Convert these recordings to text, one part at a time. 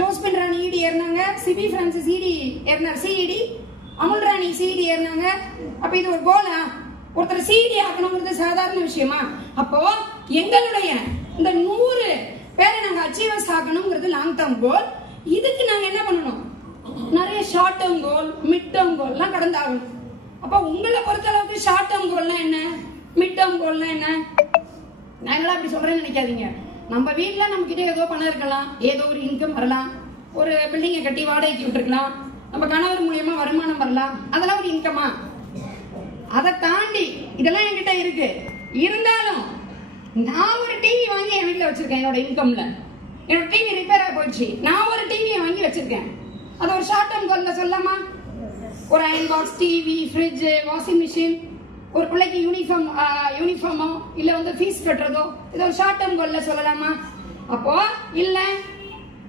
Josephine ராணி இடி ஏறினாங்க, CP Francis இடி ஏறினார் சிஇடி, அமுல் ராணி சிஇடி ஏறினாங்க. அப்ப இது ஒரு கோலா? ஒருத்தர் சிஇடி ஆக்கணுங்கிறது சாதாரண விஷயமா? அப்போ எங்களுடைய இந்த 100 பேரை நாங்க அச்சீவர்ஸ் ஆக்கணுங்கிறது லாங் டேர்ம் கோல். இதுக்கு நாங்க என்ன பண்ணணும்? நிறைய short term goal, mid term கோல்லாம் கடந்தாகணும். அப்ப உங்களை பொறுத்த அளவுக்கு ஷார்ட் டேர்ம் கோல்னா என்ன, மிட் டேர்ம் கோல்னா என்ன? நாங்களா அப்படி சொல்றேன்னு நினைக்காதீங்க. நம்ம வீட்டுல நம்ம கிட்ட ஏதோ பணம் இருக்கலாம், ஏதோ ஒரு இன்கம் வரலாம், ஒரு பில்டிங்கை கட்டி வாடகைக்கு விட்டுருக்கலாம், நம்ம கணவர் மூலியமா வருமானம் வரலாம், அதெல்லாம் ஒரு இன்கமா? அதை தாண்டி இதெல்லாம் என்கிட்ட இருக்கு. இருந்தாலும் நான் ஒரு டிவி வாங்கி என் வீட்டுல வச்சிருக்கேன். என்னோட இன்கம்ல என்னோட டிவி ரிப்பேர் ஆகி போயிடுச்சு, நான் ஒரு டிவியை வாங்கி வச்சிருக்கேன். அது ஒரு ஷார்ட் டேர்ம் கோல்ல சொல்லலாமா? ஒரு iron box, TV, fridge, washing machine, ஒரு பிள்ளைக்கு யூனிஃபார்மோ இல்ல வந்து ஃபீஸ் கட்டுறதோ, இது ஒரு ஷார்ட் டேர்ம் கோல்ல சொல்லலாமா? அப்போ இல்ல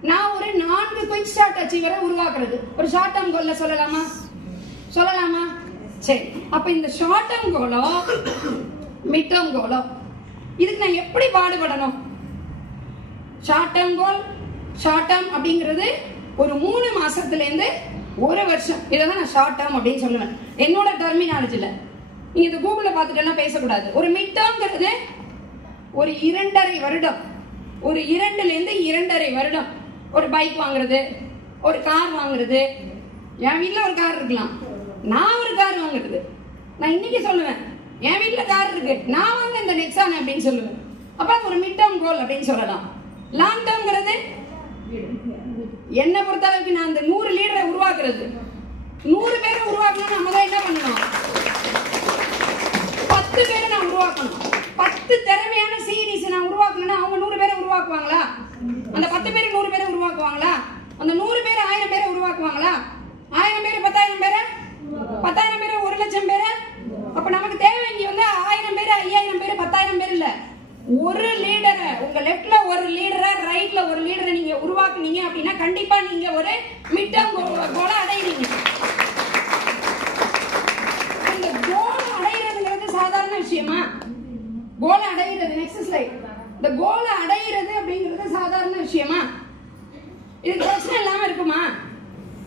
நான் ஒரு 4 குயிக் ஸ்டார்ட் அச்சீவரை உருவாக்குறது ஒரு ஷார்ட் டேர்ம் கோல்ல சொல்லலாமா? சொல்லலாமா? சரி, அப்ப இந்த ஷார்ட் டேர்ம் கோலோ மிட் டேர்ம் கோலோ இதுக்கு நான் எப்படி பாடுபடணும்? Short term goal, short term அப்படிங்கிறது ஒரு 3 மாசத்துல இருந்து 1 வருஷம். இதான் நான் ஷார்ட் டேர்ம் அப்படின்னு சொல்லுவேன் என்னோட டெர்மினாலஜில. நீங்க இது கூகுள்ல பார்த்துட்டு பேசக்கூடாது. ஒரு மிட் டேர்ம்ங்கிறது ஒரு 2.5 வருடம், ஒரு 2ல இருந்து 2.5 வருடம். ஒரு பைக் வாங்குறது, ஒரு கார் வாங்குறது. என் வீட்டுல ஒரு கார் இருக்கலாம், நான் ஒரு கார் வாங்குறது. நான் இன்னைக்கு சொல்லுவேன் என் வீட்டுல கார் இருக்கு, நான் வாங்க இந்த நெக்ஸான் அப்படின்னு சொல்லுவேன். அப்ப அது ஒரு மிட் டேர்ம் கோல் அப்படின்னு சொல்லலாம். லாங் டேர்ம்ங்கிறது என்ன பொறுத்த அளவுக்கு நான் அந்த 100 லீடரை உருவாக்குறது. 100 பேரை உருவாக்கணும். நம்ம தான் என்ன பண்ணணும்? 10 பேரை நான் உருவாக்கணும். 10 திறமையான சிஇடிஸ் நான் உருவாக்கணும்னா அவங்க 100 பேரை உருவாக்குவாங்களா? அந்த 10 பேர் 100 பேரை உருவாக்குவாங்களா? அந்த 100 பேர் 1000 பேரை உருவாக்குவாங்களா? 1000 பேர் 10,000 பேரை, 10,000 பேர் 1,00,000 பேரை. அப்ப நமக்கு தேவை இங்க வந்து 1000 பேர், 5000 பேர், 10,000 பேர் இல்ல, ஒரு லீடரை, உங்க லெஃப்ட்ல ஒரு லீடரை, ரைட்ல ஒரு லீடரை நீங்க உருவாக்குனீங்க அப்படின்னா கண்டிப்பா நீங்க ஒரு மிட் டேர்ம் கோலை அடையறீங்க. இந்த கோலை அடையிறதுங்கிறது சாதாரண விஷயமா? கோலை அடையிறது, நெக்ஸ்ட் ஸ்லைட். இந்த கோலை அடையிறது அப்படிங்கிறது சாதாரண விஷயமா? இதுக்கு பிரச்சனை இல்லாம இருக்குமா?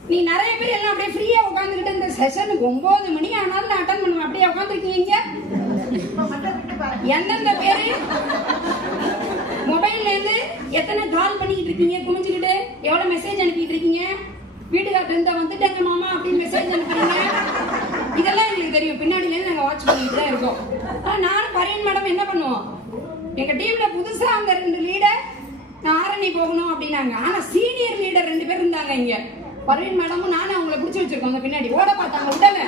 நீ நிறைய பேர் எல்லாம் அப்படியே ஃப்ரீயா உட்காந்துக்கிட்டு இந்த செஷனுக்கு 9 மணி ஆனாலும் நான் அட்டன் பண்ணுவேன். அப்படியே உட்காந்துருக்கீங்க. எந்தெந்த பேரு மொபைல்ல இருந்து எத்தனை கால் பண்ணிட்டு இருக்கீங்க, குமிஞ்சுக்கிட்டு எவ்வளவு மெசேஜ் அனுப்பிட்டு இருக்கீங்க, வீட்டுக்கார்ட்ட இருந்து வந்துட்டேங்க மாமா அப்படின்னு மெசேஜ் அனுப்புறீங்க, இதெல்லாம் எங்களுக்கு தெரியும். பின்னாடில இருந்து நாங்க வாட்ச் பண்ணிட்டு தான் இருக்கோம். நானும் பரியன் மேடம் என்ன பண்ணுவோம், எங்க டீம்ல புதுசா அந்த 2 லீடர் நான் ஆரணி போகணும் அப்படின்னாங்க. ஆனா சீனியர் லீடர் 2 பேர் இருந்தாங்க இங்க. பரவீன் மேடமும் நானும் அவங்கள பிடிச்சி வச்சிருக்கோம். பின்னாடி ஓட பார்த்தாங்க, விடல.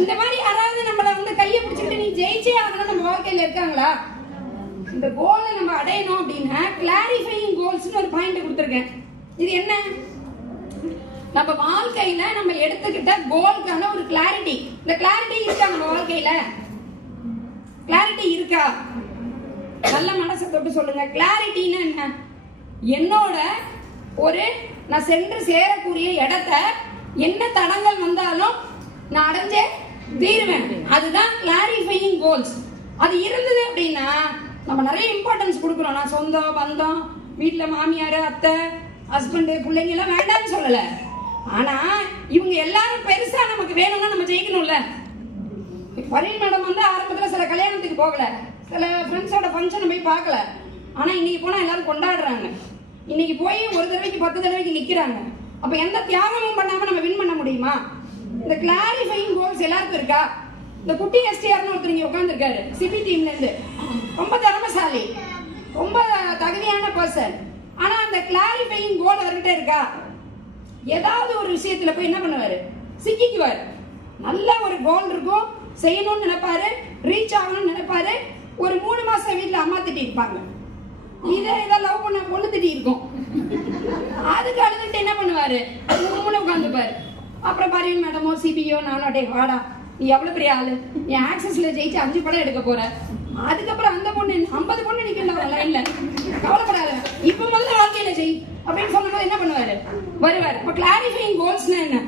இந்த மாதிரி யாராவது நம்மள வந்து கையை பிடிச்சிட்டு நீ ஜெயிச்சே ஆகணும் நம்ம வாழ்க்கையில இருக்காங்களா? இந்த கோலை நம்ம அடையணும் அப்படின்னா கிளாரிஃபையிங் கோல்ஸ்னு ஒரு பாயிண்ட் கொடுத்துருக்கேன். இது என்ன? நம்ம வாழ்க்கையில நம்ம எடுத்துக்கிட்ட கோல்கான ஒரு கிளாரிட்டி. இந்த கிளாரிட்டி இருக்கா நம்ம வாழ்க்கையில? கிளாரிட்டி இருக்கா? நல்ல மனசை தொட்டு சொல்லுங்க. கிளாரிட்டின்னா என்ன? என்னோட ஒரு நான் சென்று சேரக்கூடிய இடத்தை என்ன தடங்கள் வந்தாலும் நான் அடைஞ்சே தீருவேன். அதுதான் கிளாரிஃபையிங் கோல்ஸ். அது இருந்தது அப்படின்னா நம்ம நிறைய இம்பார்ட்டன்ஸ் கொடுக்குறோம். நான் சொந்தம் பந்தம், வீட்டுல மாமியார், அத்தை, ஹஸ்பண்ட், பிள்ளைங்க எல்லாம் வேண்டாம்னு சொல்லல. ஆனா இவங்க எல்லாரும் பெருசா நமக்கு வேணும்னா நம்ம ஜெயிக்கணும்ல. பரீன் மேடம் வந்து ஆரம்பத்துல சில கல்யாணத்துக்கு போகல, சில ஃப்ரெண்ட்ஸோட ஃபங்க்ஷனை போய் பார்க்கல. ஆனா இன்னைக்கு போனா எல்லாரும் கொண்டாடுறாங்க. இன்னைக்கு போய் ஒரு தடவைக்கு 10 தடவைக்கு நிக்கிறாங்க. அப்ப எந்த தியாகமும் பண்ணாம நம்ம வின் பண்ண முடியுமா? இந்த கிளாரிஃபையிங் கோல்ஸ் எல்லாருக்கும் இருக்கா? இந்த குட்டி எஸ்டிஆர்னு ஒருத்தர் இங்க உட்கார்ந்து இருக்காரு, சிபி டீம்ல இருந்து. ரொம்ப திறமைசாலி, ரொம்ப தகுதியான பர்சன். ஆனா அந்த கிளாரிஃபையிங் கோல் அவர்கிட்ட இருக்கா? ஏதாவது ஒரு விஷயத்துல போய் என்ன பண்ணுவாரு? சிக்கிக்குவார். நல்ல ஒரு கோல் இருக்கும், செய்யணும்னு நினைப்பாரு, ரீச் ஆகணும்னு நினைப்பாரு. ஒரு 3 மாசம் வீட்டுல அம்மா திட்டி இருப்பாங்க, இதான் லவ் பண்ண பொண்ணு திட்டி இருக்கும். அதுக்கு அழுதுட்டு என்ன பண்ணுவாரு? உட்காந்துப்பாரு. அப்புறம் பரீன் மேடமோ சிபியோ நானோ, டே வாடா, நீ எவ்வளவு பெரிய ஆளு, நீ ஆக்சஸ்ல ஜெயிச்சு 5 படம் எடுக்க போற. அதுக்கப்புறம் அந்த பொண்ணு 50 பொண்ணு நிக்கல லைன்ல, கவலைப்படாத, இப்ப முதல்ல வாழ்க்கையில ஜெய் அப்படின்னு சொன்னபோது என்ன பண்ணுவாரு? வருவாரு. இப்ப கிளாரிஃபையிங் கோல்ஸ்னா என்ன?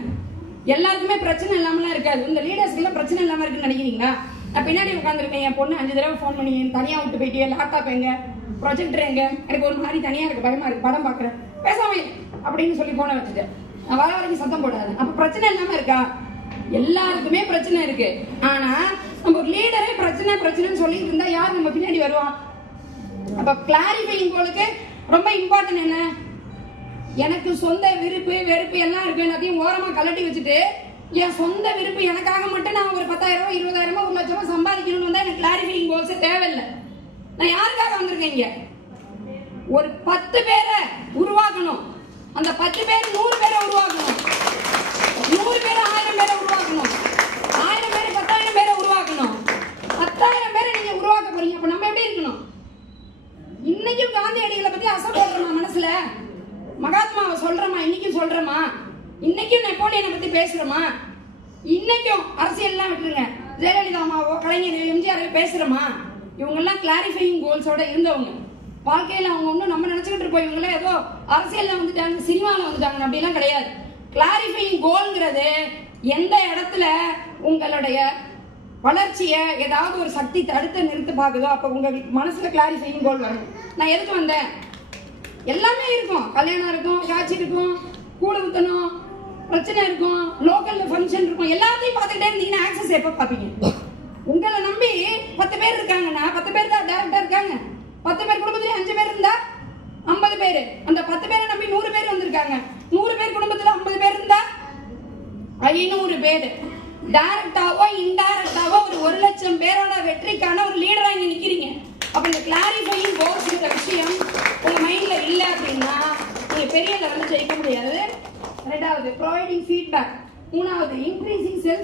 எல்லாருக்குமே பிரச்சனை இல்லாமலாம் இருக்காது. இந்த லீடர்ஸ்க்கு எல்லாம் பிரச்சனை இல்லாம இருக்குன்னு நினைக்கிறீங்களா? நான் பின்னாடி உட்காந்துருக்கேன், என் பொண்ணு 5 தடவை ஃபோன் பண்ணி தனியா விட்டு போயிட்டே, லேப்டாப் எங்க, ப்ரொஜெக்டர் எங்க, எனக்கு ஒரு மாதிரி தனியா இருக்கு, பயமா இருக்கு, படம் பாக்குறேன், பேசாம அப்படின்னு சொல்லி போன வச்சுட்டேன். நான் வர வரைக்கும் சத்தம் போடாது. அப்ப பிரச்சனை இல்லாம இருக்கா? எல்லாருக்குமே பிரச்சனை இருக்கு. ஆனா நம்ம ஒரு லீடரே பிரச்சனைன்னு சொல்லிட்டு இருந்தா யார் நம்ம பின்னாடி வருவான்? அப்ப கிளாரிஃபையிங் கோலுக்கு ரொம்ப இம்பார்ட்டன்ட் என்ன? எனக்கு சொந்த விருப்பு வெறுப்பு எல்லாம் இருக்கு, எல்லாத்தையும் ஓரமா கலட்டி வச்சுட்டு என் சொந்த விருப்பு எனக்காக மட்டும் நான் ஒரு 10,000 20,000 1 லட்சம் சம்பாதிக்கணும்னு வந்தா எனக்கு கிளாரிஃபையிங் கோல்ஸ் தேவையில்லை. நான் யாருக்காக வந்திருக்கேன்? இங்க ஒரு 10 பேரை உருவாக்கணும். அந்த 10 பேர் 100 பேரை உருவாக்கணும். 100 பேர் 1000 பேரை உருவாக்கணும். 1000 பேர் 10,000 பேரை உருவாக்கணும். 10,000 பேரை நீங்க உருவாக்க போறீங்க. அப்ப நம்ம எப்படி இருக்கணும்? இன்னைக்கும் காந்தியடிகளை பத்தி அசைப்படுறோமா மனசுல? மகாத்மாவை சொல்றோமா? இன்னைக்கும் சொல்றோமா? இன்னைக்கும் நெப்போலியனை பத்தி பேசுறோமா? இன்னைக்கும் அரசியல்லாம் விட்டுருங்க, ஜெயலலிதா அம்மாவோ கலைஞர் எம்ஜிஆரோ பேசுறோமா? இவங்க எல்லாம் கிளாரிஃபையிங் கோல்ஸோட இருந்தவங்க. வாழ்க்கையில அவங்க ஒன்றும் நம்ம நினைச்சுக்கிட்டு இருப்போம் இவங்கள ஏதோ அரசியல்ல வந்துட்டாங்க, சினிமாவில் வந்துட்டாங்க, அப்படிலாம் கிடையாது. கிளாரிஃபையிங் கோல்ங்கிறது எந்த இடத்துல உங்களுடைய வளர்ச்சியை ஏதாவது ஒரு சக்தி தடுத்து நிறுத்த பாக்குதோ அப்ப உங்க மனசுல கிளாரிஃபையிங் கோல் வரும். நான் எதுக்கு வந்தேன்? எல்லாமே இருக்கும். கல்யாணம் இருக்கும், காட்சி இருக்கும், கூடு ஊத்தணும், பிரச்சனை இருக்கும், லோக்கல்ல ஃபங்க்ஷன் இருக்கும். எல்லாத்தையும் பார்த்துக்கிட்டே இருந்தீங்கன்னா ஆக்சஸ் எப்ப பார்ப்பீங்க? உங்களை நம்பி 10 பேர் இருக்காங்கன்னா 10 பேர் தான் டைரக்டா இருக்காங்க. 10 பேர் குடும்பத்துல 5 பேர் இருந்தா 50 பேர். அந்த 10 பேரை நம்பி 100 பேர் வந்திருக்காங்க. 100 பேர் குடும்பத்துல 50 பேர் இருந்தா 500 பேர். டைரக்டாவோ இன்டைரக்டாவோ ஒரு 1 லட்சம் பேரோட வெற்றிக்கான ஒரு லீடரா இங்க நிக்கிறீங்க. அப்ப இந்த கிளாரிஃபையிங் கோல்ஸ் விஷயம் உங்க மைண்ட்ல இல்ல அப்படின்னா நீங்க பெரிய லெவல்ல ஜெயிக்க முடியாது. ரெண்டாவது ப்ரொவைடிங் ஃபீட்பேக். மூணாவது இன்க்ரீசிங் செல்ஃப்